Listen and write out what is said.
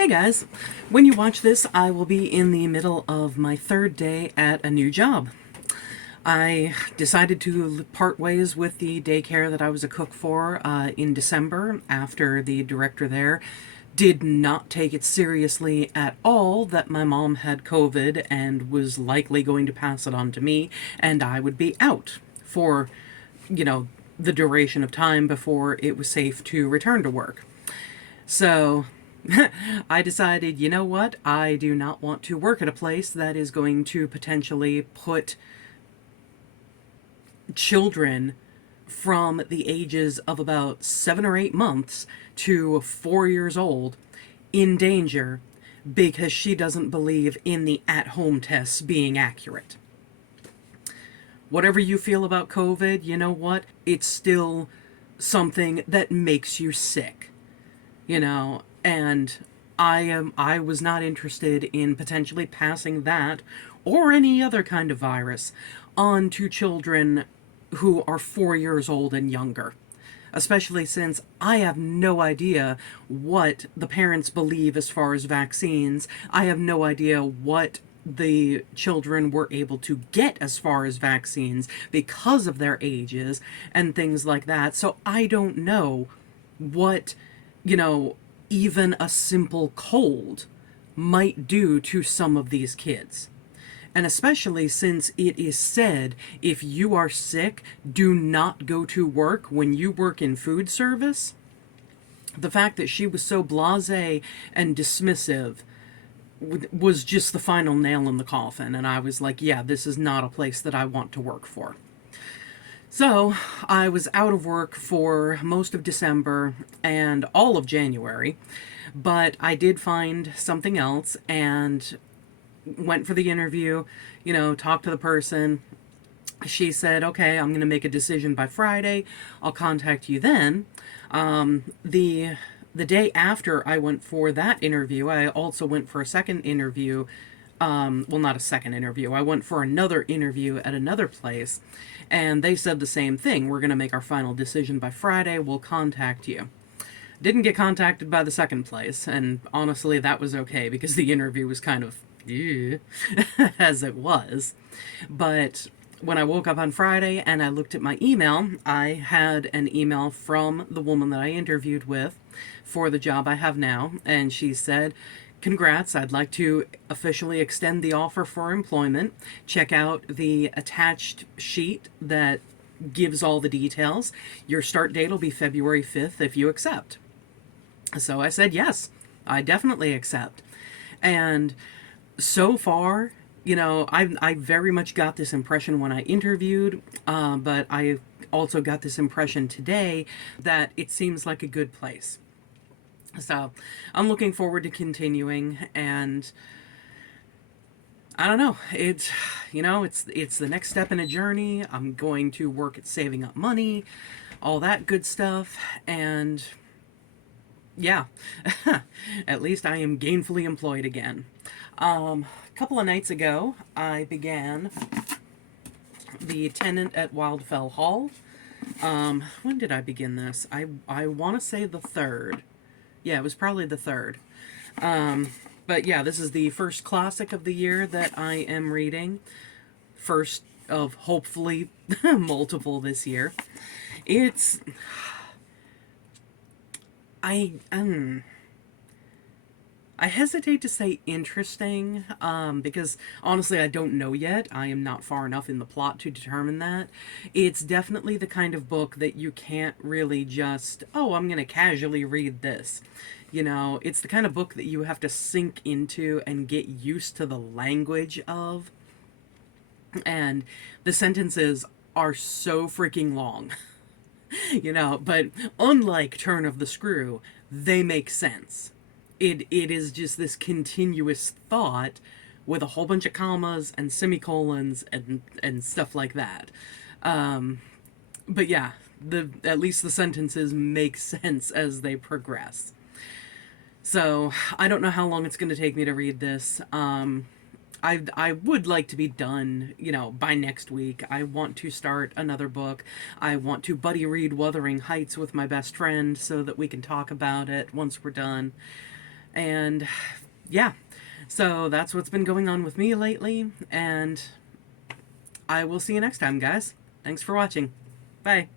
Hey guys, when you watch this, I will be in the middle of my third day at a new job. I decided to part ways with the daycare that I was a cook for in December after the director there did not take it seriously at all that my mom had COVID and was likely going to pass it on to me, and I would be out for, you know, the duration of time before it was safe to return to work. So I decided, you know what? I do not want to work at a place that is going to potentially put children from the ages of about 7 or 8 months to 4 years old in danger because she doesn't believe in the at-home tests being accurate. Whatever you feel about COVID, you know what? It's still something that makes you sick, and I was not interested in potentially passing that or any other kind of virus on to children who are 4 years old and younger, especially since I have no idea what the parents believe as far as vaccines. I have no idea what the children were able to get as far as vaccines because of their ages and things like that. So I don't know what, you know, even a simple cold might do to some of these kids. And especially since it is said if you are sick, do not go to work when you work in food service. The fact that she was so blasé and dismissive was just the final nail in the coffin. And I was like, yeah, this is not a place that I want to work for. So I was out of work for most of December and all of January, but I did find something else and went for the interview, talked to the person. She said, okay, I'm going to make a decision by Friday. I'll contact you then. The day after I went for that interview, I also went for a second interview. Well, not a second interview. I went for another interview at another place, and they said the same thing. We're going to make our final decision by Friday. We'll contact you. Didn't get contacted by the second place, and honestly, that was okay because the interview was kind of as it was. But when I woke up on Friday and I looked at my email, I had an email from the woman that I interviewed with for the job I have now, and she said, congrats, I'd like to officially extend the offer for employment. Check out the attached sheet that gives all the details. Your start date will be February 5th if you accept. So I said, yes, I definitely accept. And so far, I very much got this impression when I interviewed, but I also got this impression today that it seems like a good place. So I'm looking forward to continuing, and I don't know. It's the next step in a journey. I'm going to work at saving up money, all that good stuff, and yeah, at least I am gainfully employed again. A couple of nights ago, I began the Tenant at Wildfell Hall. When did I begin this? I want to say the 3rd. Yeah, it was probably the 3rd. But yeah, this is the first classic of the year that I am reading. First of hopefully multiple this year. It's... I hesitate to say interesting, because honestly I don't know yet. I am not far enough in the plot to determine that. It's definitely the kind of book that you can't really just, oh, I'm going to casually read this. It's the kind of book that you have to sink into and get used to the language of. And the sentences are so freaking long. But unlike Turn of the Screw, they make sense. It is just this continuous thought with a whole bunch of commas and semicolons and stuff like that. But yeah, at least the sentences make sense as they progress. So I don't know how long it's going to take me to read this. I would like to be done, by next week. I want to start another book. I want to buddy read Wuthering Heights with my best friend so that we can talk about it once we're done. And yeah, so that's what's been going on with me lately. And I will see you next time, guys. Thanks for watching. Bye.